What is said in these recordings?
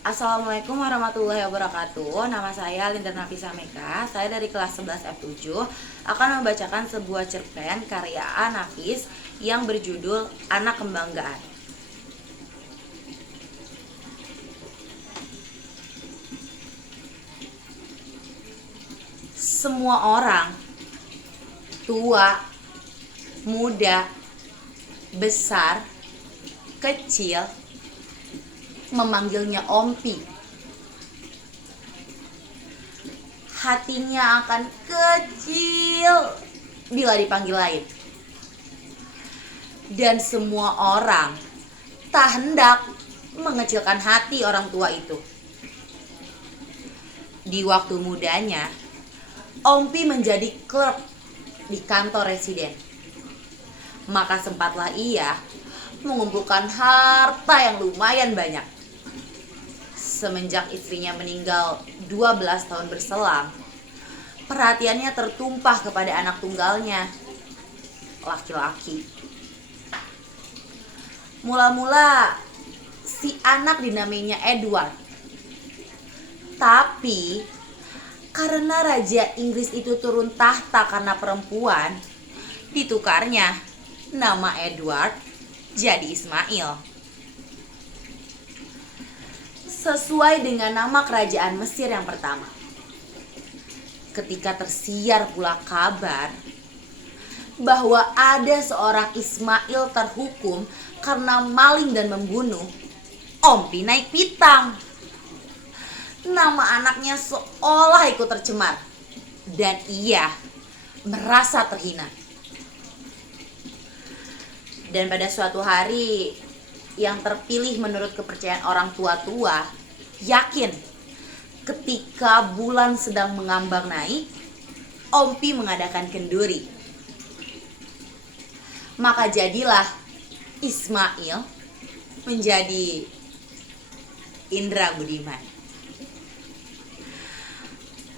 Assalamualaikum warahmatullahi wabarakatuh. Nama saya Linda Nafisa Meka. Saya dari kelas 11 F7 akan membacakan sebuah cerpen karya A. Nafis yang berjudul Anak Kebanggaan. Semua orang, tua, muda, besar, kecil, memanggilnya Ompi. Hatinya akan kecil bila dipanggil lain. Dan semua orang tak hendak mengecilkan hati orang tua itu. Di waktu mudanya, Ompi menjadi klerk di kantor residen. Maka sempatlah ia mengumpulkan harta yang lumayan banyak. Semenjak istrinya meninggal 12 tahun berselang, perhatiannya tertumpah kepada anak tunggalnya, laki-laki. Mula-mula si anak dinamainya Edward. Tapi karena Raja Inggris itu turun tahta karena perempuan, ditukarnya nama Edward jadi Ismail. Sesuai dengan nama kerajaan Mesir yang pertama. Ketika tersiar pula kabar bahwa ada seorang Ismail terhukum karena maling dan membunuh, Ompi naik pitam. Nama anaknya seolah ikut tercemar dan ia merasa terhina. Dan pada suatu hari, yang terpilih menurut kepercayaan orang tua-tua yakin ketika bulan sedang mengambang naik, Ompi mengadakan kenduri. Maka jadilah Ismail menjadi Indra Budiman.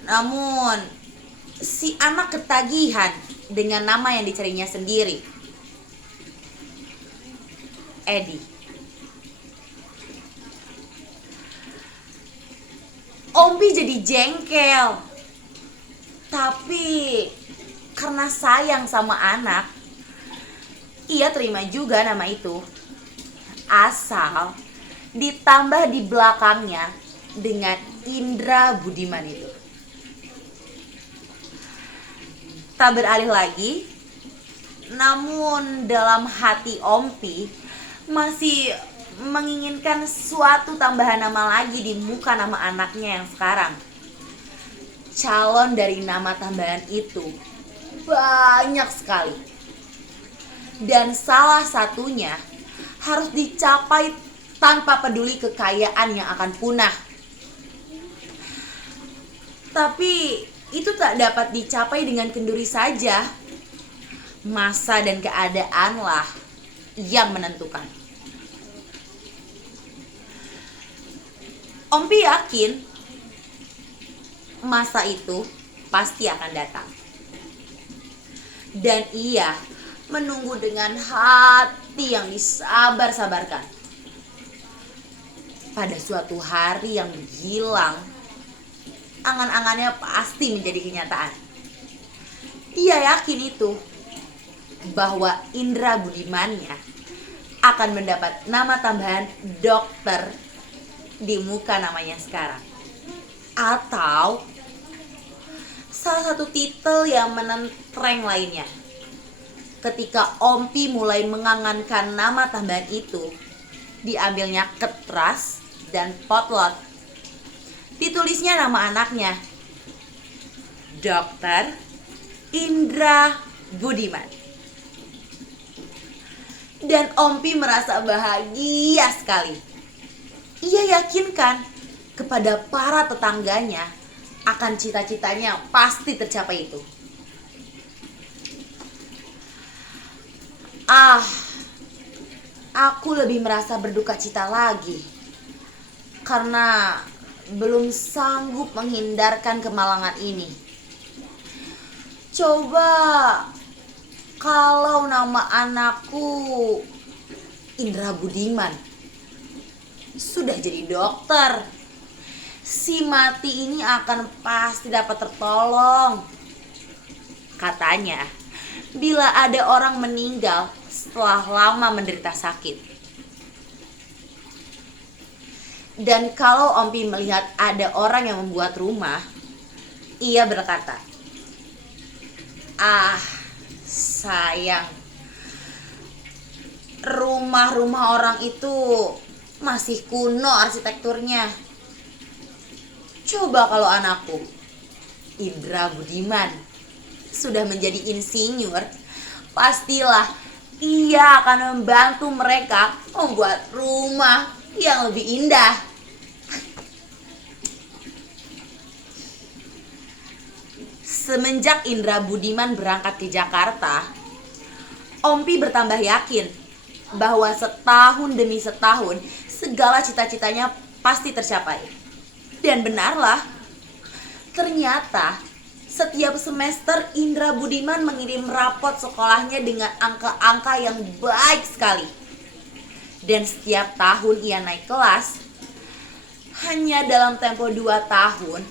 Namun si anak ketagihan dengan nama yang dicarinya sendiri, Edi. Ompi jadi jengkel. Tapi karena sayang sama anak, ia terima juga nama itu. Asal ditambah di belakangnya dengan Indra Budiman itu. Tak beralih lagi, namun dalam hati Ompi masih menginginkan suatu tambahan nama lagi di muka nama anaknya yang sekarang. Calon dari nama tambahan itu banyak sekali. Dan salah satunya harus dicapai tanpa peduli kekayaan yang akan punah. Tapi itu tak dapat dicapai dengan kenduri saja. Masa dan keadaanlah yang menentukan. Ompi yakin masa itu pasti akan datang. Dan ia menunggu dengan hati yang disabar-sabarkan. Pada suatu hari yang menghilang, angan-angannya pasti menjadi kenyataan. Ia yakin itu, bahwa Indra Budimannya akan mendapat nama tambahan dokter di muka namanya sekarang. Atau salah satu titel yang menentreng lainnya. Ketika Ompi mulai mengangankan nama tambahan itu, diambilnya ketras dan potlot. Ditulisnya nama anaknya, Dokter Indra Budiman. Dan Ompi merasa bahagia sekali. Ia yakinkan kepada para tetangganya akan cita-citanya pasti tercapai itu. Aku lebih merasa berduka cita lagi karena belum sanggup menghindarkan kemalangan ini. Coba kalau nama anakku Indra Budiman, sudah jadi dokter. Si mati ini akan pasti dapat tertolong. Katanya, bila ada orang meninggal setelah lama menderita sakit. Dan kalau Ompi melihat ada orang yang membuat rumah, ia berkata, "Ah, sayang, rumah-rumah orang itu masih kuno arsitekturnya. Coba kalau anakku, Indra Budiman, sudah menjadi insinyur, pastilah ia akan membantu mereka membuat rumah yang lebih indah." Semenjak Indra Budiman berangkat ke Jakarta, Ompi bertambah yakin bahwa setahun demi setahun segala cita-citanya pasti tercapai. Dan benarlah, ternyata setiap semester Indra Budiman mengirim rapot sekolahnya dengan angka-angka yang baik sekali. Dan setiap tahun ia naik kelas. Hanya dalam tempo 2 tahun,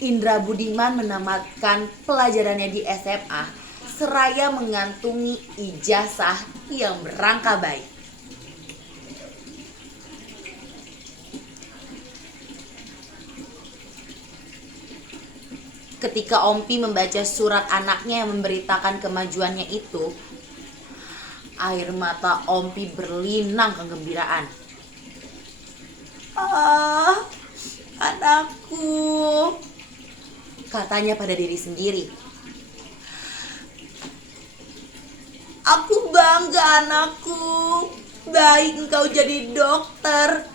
Indra Budiman menamatkan pelajarannya di SMA seraya mengantungi ijazah yang berangka baik. Ketika Ompi membaca surat anaknya yang memberitakan kemajuannya itu, air mata Ompi berlinang kegembiraan. "Ah, anakku," katanya pada diri sendiri. "Aku bangga anakku, baik engkau jadi dokter,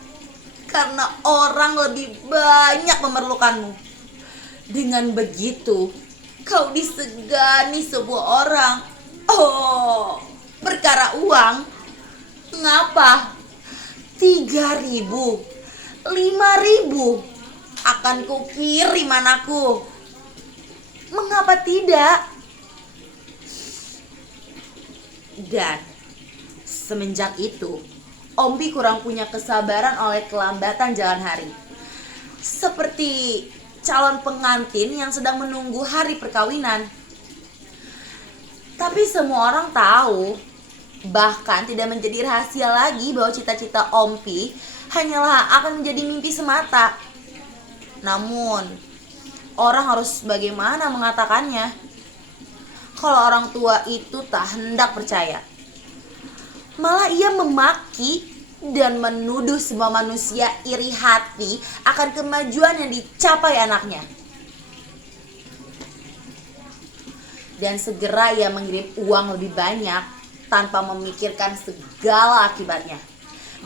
karena orang lebih banyak memerlukanmu. Dengan begitu, kau disegani semua orang. Oh, perkara uang, ngapa? 3.000, 5.000 akan kukirim anakku. Mengapa tidak?" Dan semenjak itu, Ompi kurang punya kesabaran oleh kelambatan jalan hari. Seperti calon pengantin yang sedang menunggu hari perkawinan. Tapi semua orang tahu, bahkan tidak menjadi rahasia lagi bahwa cita-cita Ompi hanyalah akan menjadi mimpi semata. Namun, orang harus bagaimana mengatakannya kalau orang tua itu tak hendak percaya. Malah ia memaki dan menuduh semua manusia iri hati akan kemajuan yang dicapai anaknya. Dan segera ia mengirim uang lebih banyak tanpa memikirkan segala akibatnya.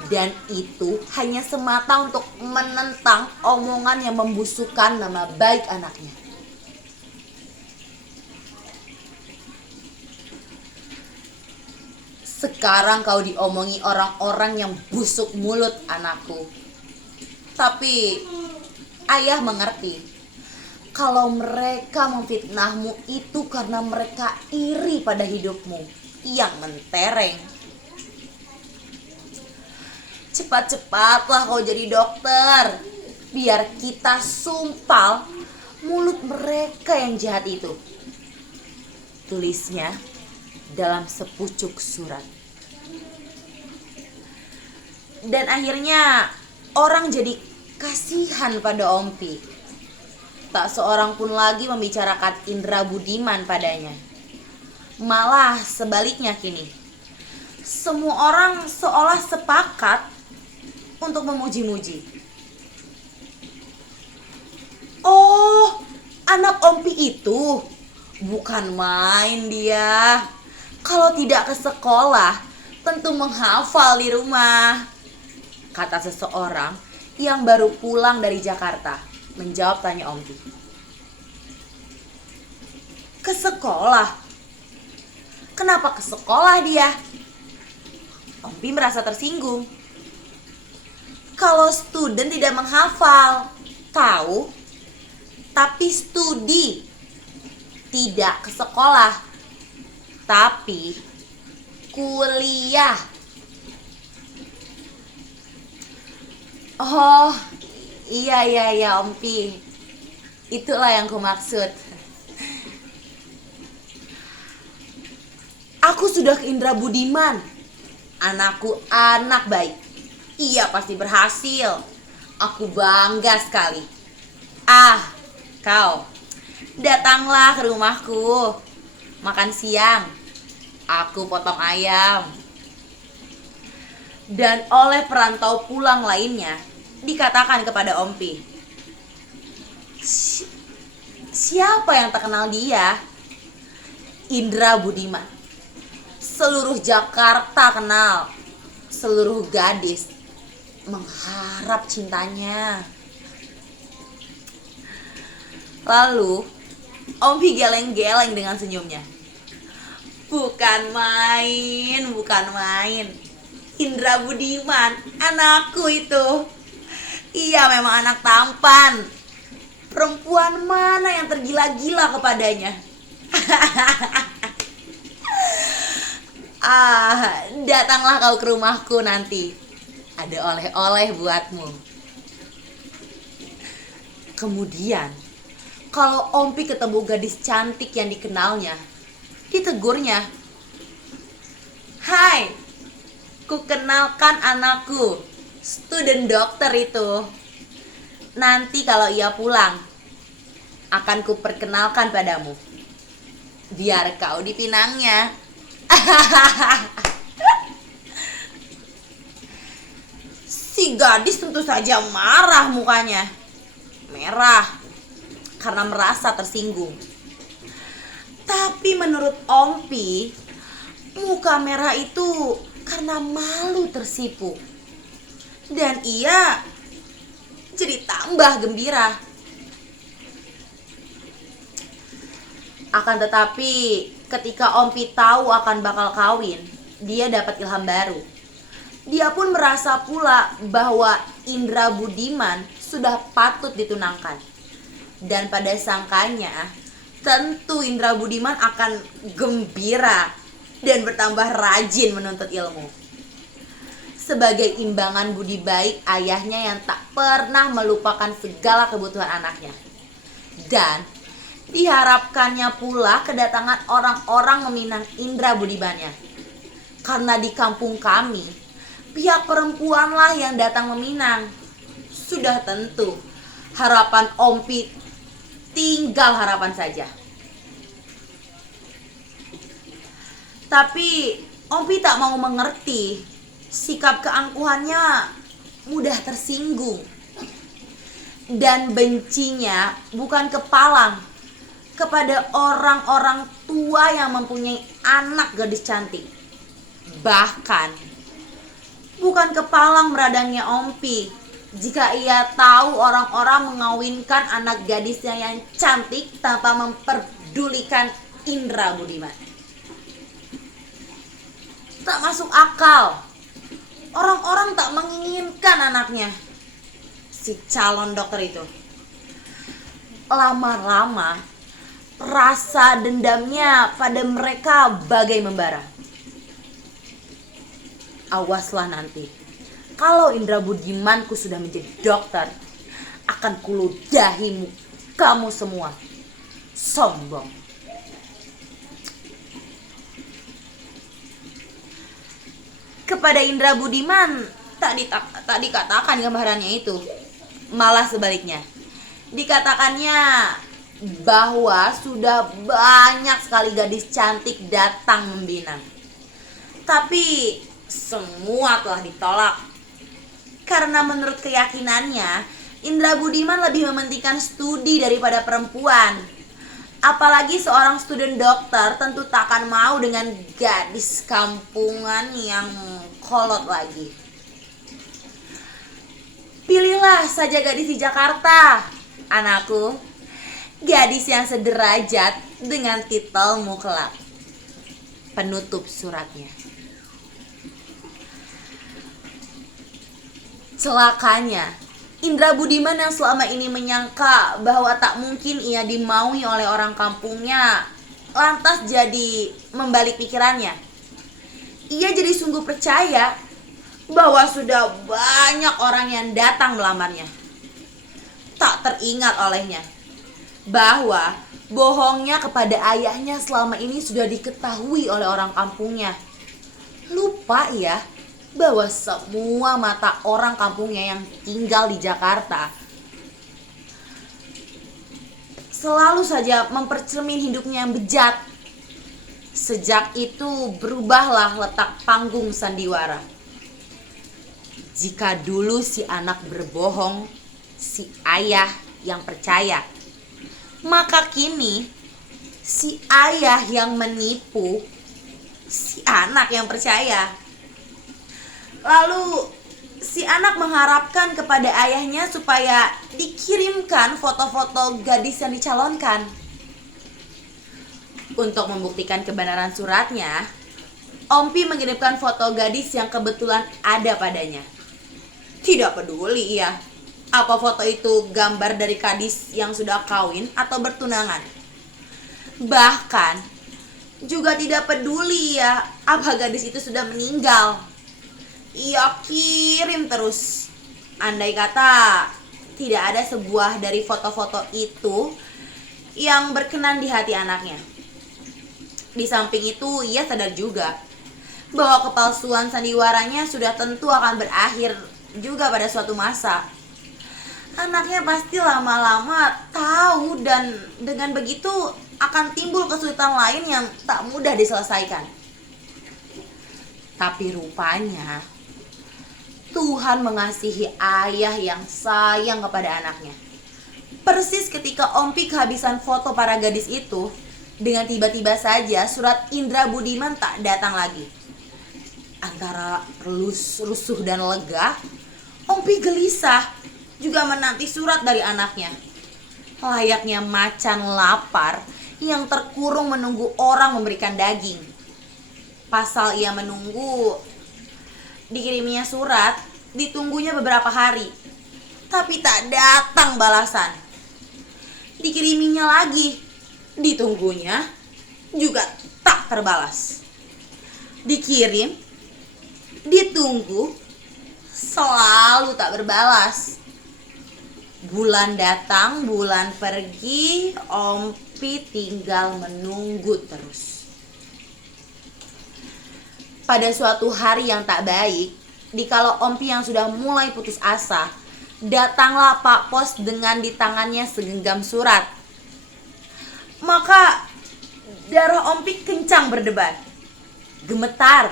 Dan itu hanya semata untuk menentang omongan yang membusukkan nama baik anaknya. "Sekarang kau diomongi orang-orang yang busuk mulut, anakku. Tapi ayah mengerti kalau mereka memfitnahmu itu karena mereka iri pada hidupmu yang mentereng. Cepat-cepatlah kau jadi dokter, biar kita sumpal mulut mereka yang jahat itu," tulisnya dalam sepucuk surat. Dan akhirnya orang jadi kasihan pada Ompi. Tak seorang pun lagi membicarakan Indra Budiman padanya. Malah sebaliknya kini, semua orang seolah sepakat untuk memuji-muji. "Oh, anak Ompi itu bukan main dia. Kalau tidak ke sekolah, tentu menghafal di rumah," kata seseorang yang baru pulang dari Jakarta menjawab tanya Ompi. "Ke sekolah? Kenapa ke sekolah dia?" Ompi merasa tersinggung. "Kalau student tidak menghafal, tahu, tapi studi, tidak ke sekolah, tapi kuliah." Oh, iya iya iya Ompi. Itulah yang kumaksud. Aku sudah ke Indra Budiman. Anakku anak baik. Ia pasti berhasil. Aku bangga sekali. Ah, kau. Datanglah ke rumahku. Makan siang. Aku potong ayam. Dan oleh perantau pulang lainnya, dikatakan kepada Ompi, siapa yang tak kenal dia? Indra Budiman. Seluruh Jakarta kenal. Seluruh gadis mengharap cintanya. Lalu Ompi geleng-geleng dengan senyumnya. Bukan main, bukan main. Indra Budiman, anakku itu. Ia memang anak tampan. Perempuan mana yang tergila-gila kepadanya? Datanglah kau ke rumahku nanti. Ada oleh-oleh buatmu. Kemudian, kalau Ompi ketemu gadis cantik yang dikenalnya, ditegurnya. Hai, kukenalkan anakku, student dokter itu. Nanti kalau ia pulang, akan kuperkenalkan padamu. Biar kau dipinangnya. Si gadis tentu saja marah mukanya. Merah karena merasa tersinggung. Tapi menurut Ompi, muka merah itu karena malu tersipu. Dan ia jadi tambah gembira. Akan tetapi ketika Ompi tahu akan bakal kawin, dia dapat ilham baru. Dia pun merasa pula bahwa Indra Budiman sudah patut ditunangkan. Dan pada sangkanya, tentu Indra Budiman akan gembira dan bertambah rajin menuntut ilmu. Sebagai imbangan budi baik ayahnya yang tak pernah melupakan segala kebutuhan anaknya. Dan diharapkannya pula kedatangan orang-orang meminang Indra Budimannya. Karena di kampung kami, pihak perempuanlah yang datang meminang. Sudah tentu harapan Ompi tinggal harapan saja. Tapi Ompi tak mau mengerti. Sikap keangkuhannya mudah tersinggung. Dan bencinya bukan kepalang kepada orang-orang tua yang mempunyai anak gadis cantik. Bahkan bukan kepalang meradangnya Ompi jika ia tahu orang-orang mengawinkan anak gadisnya yang cantik tanpa memperdulikan Indra Budiman. Tak masuk akal. Orang-orang tak menginginkan anaknya, si calon dokter itu. Lama-lama rasa dendamnya pada mereka bagai membara. Awaslah nanti, kalau Indra Budimanku sudah menjadi dokter, akan kuludahi kamu semua. Sombong. Kepada Indra Budiman tak dikatakan gambarannya itu. Malah sebaliknya, dikatakannya bahwa sudah banyak sekali gadis cantik datang membinang. Tapi semua telah ditolak. Karena menurut keyakinannya, Indra Budiman lebih mementingkan studi daripada perempuan. Apalagi seorang student dokter tentu tak akan mau dengan gadis kampungan yang kolot lagi. Pilihlah saja gadis di Jakarta, anakku. Gadis yang sederajat dengan titelmu kelak. Penutup suratnya. Celakanya, Indra Budiman yang selama ini menyangka bahwa tak mungkin ia dimaui oleh orang kampungnya, lantas jadi membalik pikirannya. Ia jadi sungguh percaya bahwa sudah banyak orang yang datang melamarnya. Tak teringat olehnya bahwa bohongnya kepada ayahnya selama ini sudah diketahui oleh orang kampungnya. Lupa ya bahwa semua mata orang kampungnya yang tinggal di Jakarta selalu saja mempercermin hidupnya yang bejat. Sejak itu berubahlah letak panggung sandiwara. Jika dulu si anak berbohong, si ayah yang percaya, maka kini si ayah yang menipu, si anak yang percaya. Lalu si anak mengharapkan kepada ayahnya supaya dikirimkan foto-foto gadis yang dicalonkan. Untuk membuktikan kebenaran suratnya, Ompi mengirimkan foto gadis yang kebetulan ada padanya. Tidak peduli ia apa foto itu gambar dari gadis yang sudah kawin atau bertunangan. Bahkan juga tidak peduli ia apa gadis itu sudah meninggal. Ia kirim terus. Andai kata tidak ada sebuah dari foto-foto itu yang berkenan di hati anaknya. Di samping itu, ia sadar juga bahwa kepalsuan sandiwaranya sudah tentu akan berakhir juga pada suatu masa. Anaknya pasti lama-lama tahu, dan dengan begitu akan timbul kesulitan lain yang tak mudah diselesaikan. Tapi rupanya Tuhan mengasihi ayah yang sayang kepada anaknya. Persis ketika Ompi kehabisan foto para gadis itu, dengan tiba-tiba saja surat Indra Budiman tak datang lagi. Antara rusuh dan lega, Ompi gelisah juga menanti surat dari anaknya. Layaknya macan lapar yang terkurung menunggu orang memberikan daging. Pasal ia menunggu dikiriminya surat, ditunggunya beberapa hari, tapi tak datang balasan. Dikiriminya lagi, ditunggunya juga tak terbalas. Dikirim, ditunggu, selalu tak berbalas. Bulan datang, bulan pergi, Ompi tinggal menunggu terus. Pada suatu hari yang tak baik, dikala Ompi yang sudah mulai putus asa, datanglah Pak Pos dengan di tangannya segenggam surat. Maka darah Ompi kencang berdebar, gemetar,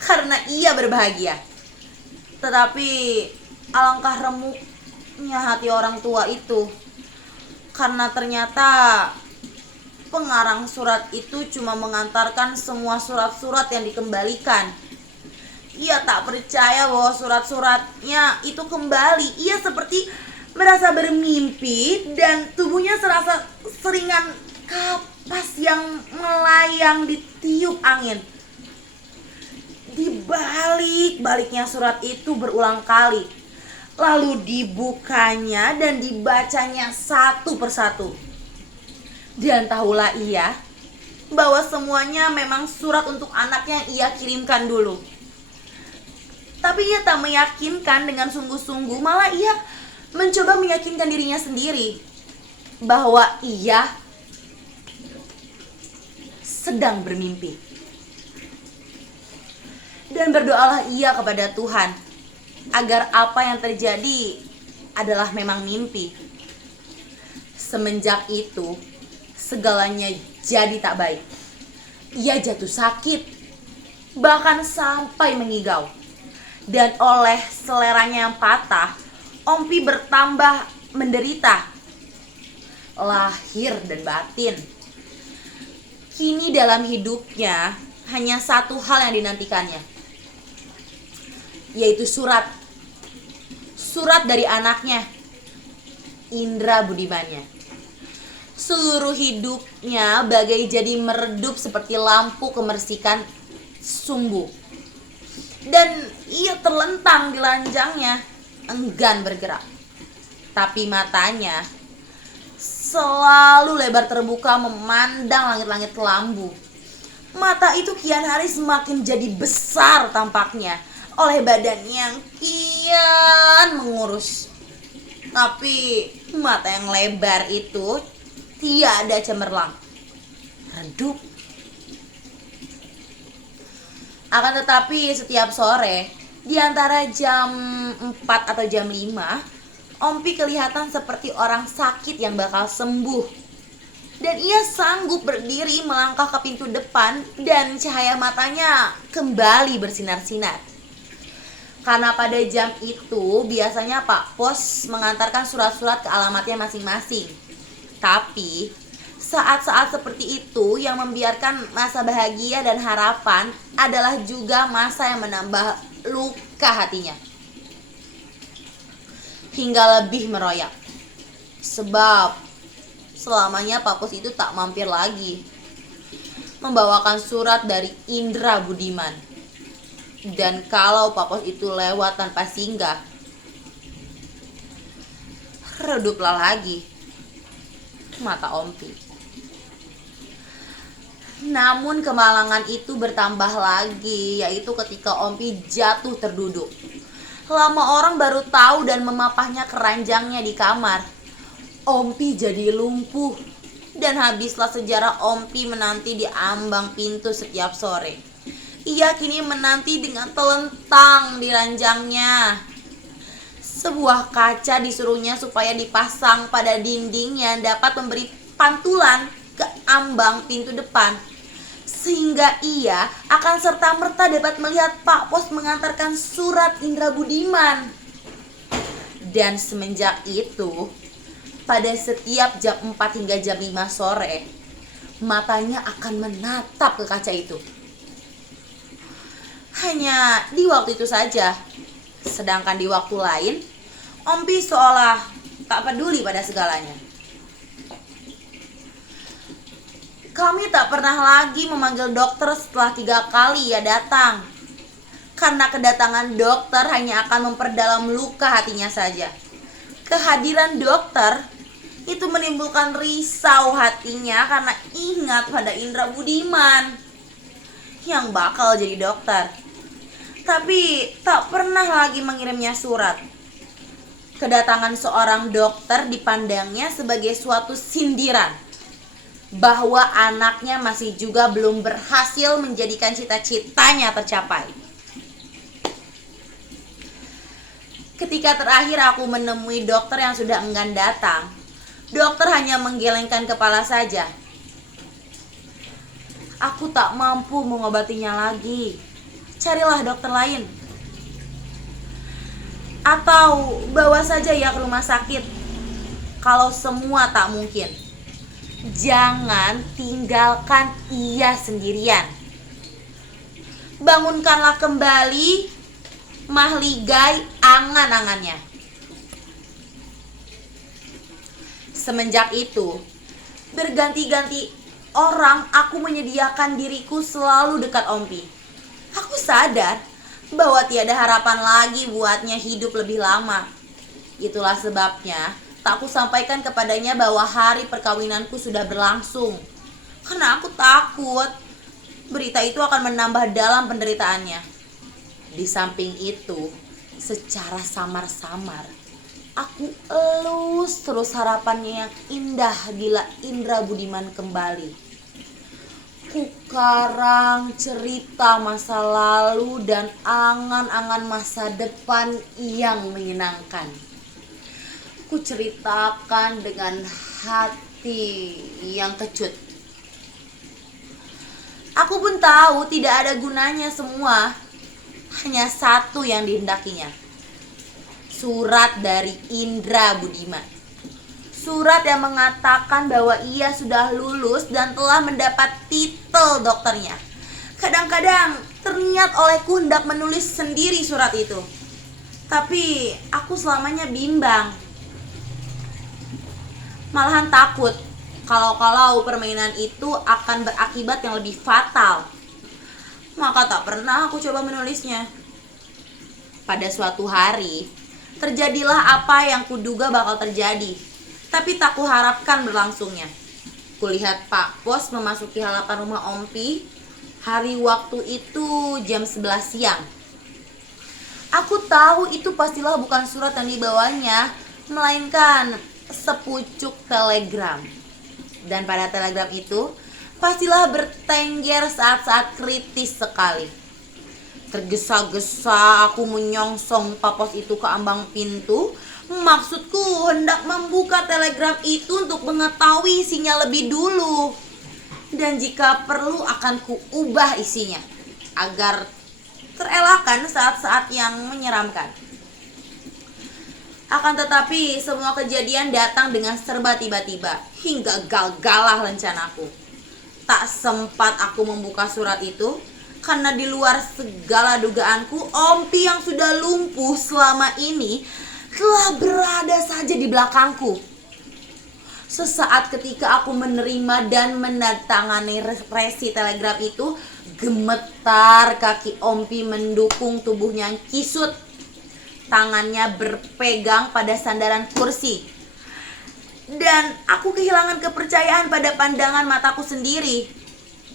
karena ia berbahagia. Tetapi alangkah remuknya hati orang tua itu, karena ternyata pengarang surat itu cuma mengantarkan semua surat-surat yang dikembalikan. Ia tak percaya bahwa surat-suratnya itu kembali. Ia seperti merasa bermimpi dan tubuhnya serasa seringan kapas yang melayang ditiup angin. Dibalik-baliknya surat itu berulang kali, lalu dibukanya dan dibacanya satu persatu. Dan tahulah ia bahwa semuanya memang surat untuk anak yang ia kirimkan dulu. Tapi ia tak meyakinkan dengan sungguh-sungguh, malah ia mencoba meyakinkan dirinya sendiri bahwa ia sedang bermimpi. Dan berdoalah ia kepada Tuhan agar apa yang terjadi adalah memang mimpi. Semenjak itu, segalanya jadi tak baik. Ia jatuh sakit, bahkan sampai mengigau. Dan oleh seleranya yang patah, Ompi bertambah menderita, lahir dan batin. Kini dalam hidupnya hanya satu hal yang dinantikannya, yaitu surat dari anaknya, Indra Budimannya. Seluruh hidupnya bagai jadi meredup seperti lampu kemersikan sumbu. Dan ia terlentang di ranjangnya, enggan bergerak. Tapi matanya selalu lebar terbuka memandang langit-langit kelambu. Mata itu kian hari semakin jadi besar tampaknya oleh badan yang kian mengurus. Tapi mata yang lebar itu tiada cemerlang, redup. Akan tetapi setiap sore di antara jam 4 atau jam 5, Ompi kelihatan seperti orang sakit yang bakal sembuh. Dan ia sanggup berdiri melangkah ke pintu depan dan cahaya matanya kembali bersinar-sinar. Karena pada jam itu biasanya Pak Pos mengantarkan surat-surat ke alamatnya masing-masing. Tapi saat-saat seperti itu yang membiarkan masa bahagia dan harapan adalah juga masa yang menambah luka hatinya. Hingga lebih meroyak. Sebab selamanya Pak Pos itu tak mampir lagi membawakan surat dari Indra Budiman. Dan kalau Pak Pos itu lewat tanpa singgah, reduplah lagi mata Ompi. Namun kemalangan itu bertambah lagi, yaitu ketika Ompi jatuh terduduk. Lama orang baru tahu dan memapahnya keranjangnya di kamar. Ompi jadi lumpuh dan habislah sejarah Ompi menanti di ambang pintu setiap sore. Ia kini menanti dengan telentang di ranjangnya. Sebuah kaca disuruhnya supaya dipasang pada dinding yang dapat memberi pantulan ke ambang pintu depan, sehingga ia akan serta-merta dapat melihat Pak Pos mengantarkan surat Indra Budiman. Dan semenjak itu, pada setiap jam 4 hingga jam 5 sore, matanya akan menatap ke kaca itu. Hanya di waktu itu saja. Sedangkan di waktu lain, Ompi seolah tak peduli pada segalanya. Kami tak pernah lagi memanggil dokter setelah 3 kali ia datang. Karena kedatangan dokter hanya akan memperdalam luka hatinya saja. Kehadiran dokter itu menimbulkan risau hatinya karena ingat pada Indra Budiman yang bakal jadi dokter. Tapi tak pernah lagi mengirimnya surat. Kedatangan seorang dokter dipandangnya sebagai suatu sindiran bahwa anaknya masih juga belum berhasil menjadikan cita-citanya tercapai. Ketika terakhir aku menemui dokter yang sudah enggan datang, dokter hanya menggelengkan kepala saja. Aku tak mampu mengobatinya lagi. Carilah dokter lain. Atau bawa saja ya ke rumah sakit. Kalau semua tak mungkin, jangan tinggalkan ia sendirian. Bangunkanlah kembali mahligai angan-angannya. Semenjak itu, berganti-ganti orang aku menyediakan diriku selalu dekat Ompi. Aku sadar bahwa tiada harapan lagi buatnya hidup lebih lama. Itulah sebabnya tak aku sampaikan kepadanya bahwa hari perkawinanku sudah berlangsung. Karena aku takut berita itu akan menambah dalam penderitaannya. Di samping itu, secara samar-samar, aku elus terus harapannya yang indah bila Indra Budiman kembali. Kukarang cerita masa lalu dan angan-angan masa depan yang menyenangkan. Kuceritakan dengan hati yang kecut. Aku pun tahu tidak ada gunanya semua. Hanya satu yang dihendakinya. Surat dari Indra Budiman. Surat yang mengatakan bahwa ia sudah lulus dan telah mendapat titel dokternya. Kadang-kadang terniat olehku hendak menulis sendiri surat itu. Tapi aku selamanya bimbang. Malahan takut kalau permainan itu akan berakibat yang lebih fatal. Maka tak pernah aku coba menulisnya. Pada suatu hari, terjadilah apa yang kuduga bakal terjadi, tapi tak kuharapkan berlangsungnya. Kulihat Pak Pos memasuki halaman rumah Ompi Hari waktu itu jam 11 siang. Aku tahu itu pastilah bukan surat yang dibawanya, melainkan sepucuk telegram. Dan pada telegram itu pastilah bertengger saat-saat kritis sekali. Tergesa-gesa aku menyongsong papos itu ke ambang pintu. Maksudku hendak membuka telegram itu untuk mengetahui isinya lebih dulu. Dan jika perlu akan kuubah isinya agar terelakkan saat-saat yang menyeramkan. Akan tetapi semua kejadian datang dengan serba tiba-tiba, hingga gagallah rencanaku. Tak sempat aku membuka surat itu, karena di luar segala dugaanku, Ompi yang sudah lumpuh selama ini telah berada saja di belakangku. Sesaat ketika aku menerima dan menandatangani resi telegram itu, gemetar kaki Ompi mendukung tubuhnya yang kisut. Tangannya berpegang pada sandaran kursi. Dan aku kehilangan kepercayaan pada pandangan mataku sendiri.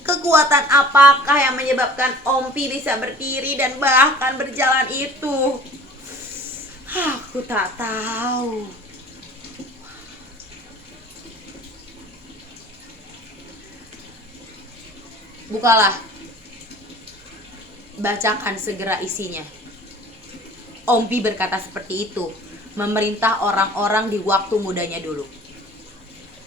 Kekuatan apakah yang menyebabkan Ompi bisa berdiri dan bahkan berjalan itu? Aku tak tahu. Bukalah. Bacakan segera isinya. Ompi berkata seperti itu, memerintah orang-orang di waktu mudanya dulu.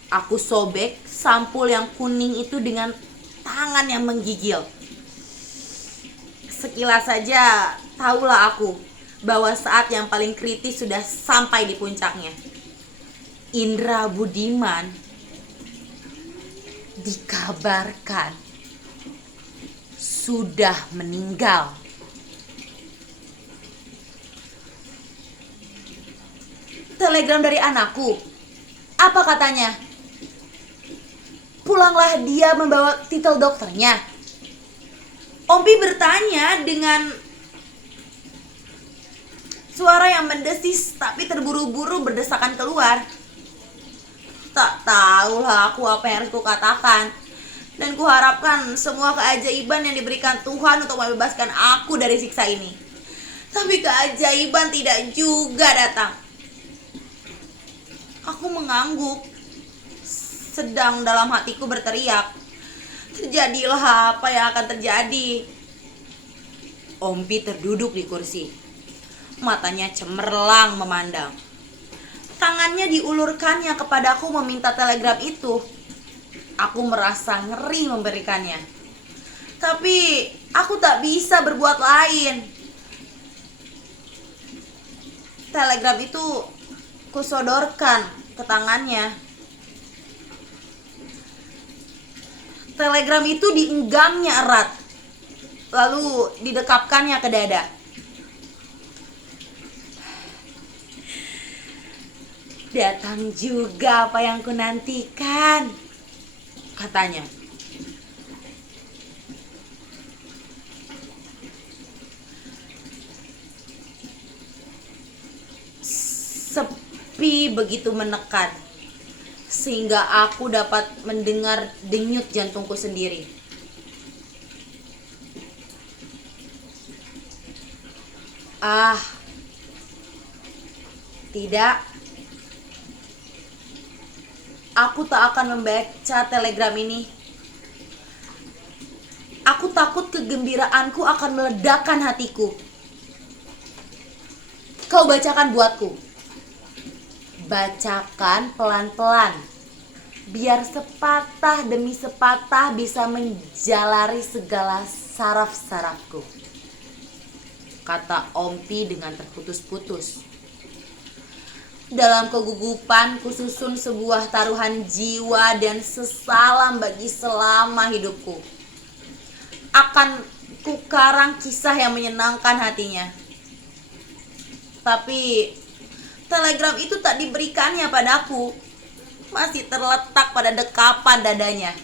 Aku sobek sampul yang kuning itu dengan tangan yang menggigil. Sekilas saja tahulah aku bahwa saat yang paling kritis sudah sampai di puncaknya. Indra Budiman dikabarkan sudah meninggal. Telegram dari anakku. Apa katanya? Pulanglah dia membawa titel dokternya. Ompi bertanya dengan suara yang mendesis tapi terburu-buru berdesakan keluar. Tak tahulah aku apa yang harus kukatakan. Dan kuharapkan semua keajaiban yang diberikan Tuhan untuk membebaskan aku dari siksa ini. Tapi keajaiban tidak juga datang. Aku mengangguk, sedang dalam hatiku berteriak, terjadilah apa yang akan terjadi. Ompi terduduk di kursi, matanya cemerlang memandang. Tangannya diulurkannya kepadaku meminta telegram itu. Aku merasa ngeri memberikannya, tapi aku tak bisa berbuat lain. Telegram itu kusodorkan ke tangannya. Telegram itu dienggangnya erat, lalu didekapkannya ke dada. Datang juga apa yang kunantikan, katanya. Sepi begitu menekan, sehingga aku dapat mendengar denyut jantungku sendiri. Ah, tidak. Aku tak akan membaca telegram ini. Aku takut kegembiraanku akan meledakkan hatiku. Kau bacakan buatku. Bacakan pelan-pelan, biar sepatah demi sepatah bisa menjalari segala saraf-sarafku, kata Ompi dengan terputus-putus. Dalam kegugupan kususun sebuah taruhan jiwa dan sesalam bagi selama hidupku. Akan kukarang kisah yang menyenangkan hatinya. Tapi telegram itu tak diberikannya padaku, masih terletak pada dekapan dadanya.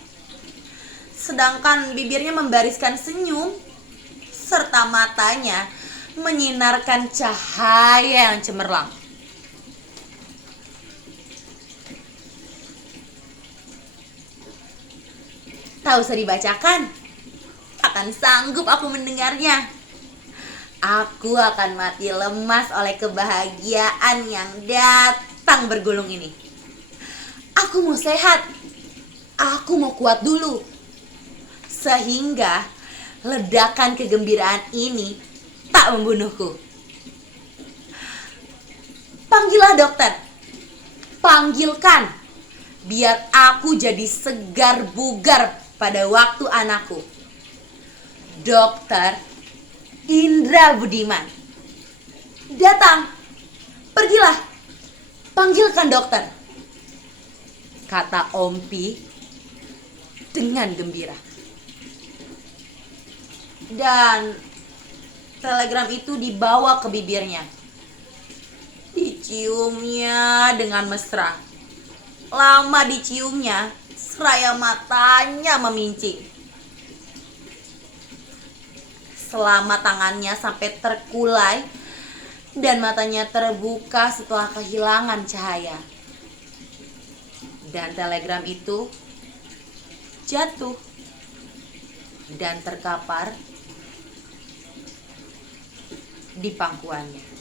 Sedangkan bibirnya membariskan senyum, serta matanya menyinarkan cahaya yang cemerlang. Tak usah dibacakan, akan sanggup aku mendengarnya. Aku akan mati lemas oleh kebahagiaan yang datang bergulung ini. Aku mau sehat. Aku mau kuat dulu. Sehingga ledakan kegembiraan ini tak membunuhku. Panggillah dokter. Panggilkan. Biar aku jadi segar bugar pada waktu anakku. Dokter Indra Budiman. Datang. Pergilah. Panggilkan dokter, kata Ompi dengan gembira. Dan telegram itu dibawa ke bibirnya. Diciumnya dengan mesra. Lama diciumnya, seraya matanya memincing. Selama tangannya sampai terkulai dan matanya terbuka setelah kehilangan cahaya. Dan telegram itu jatuh dan terkapar di pangkuannya.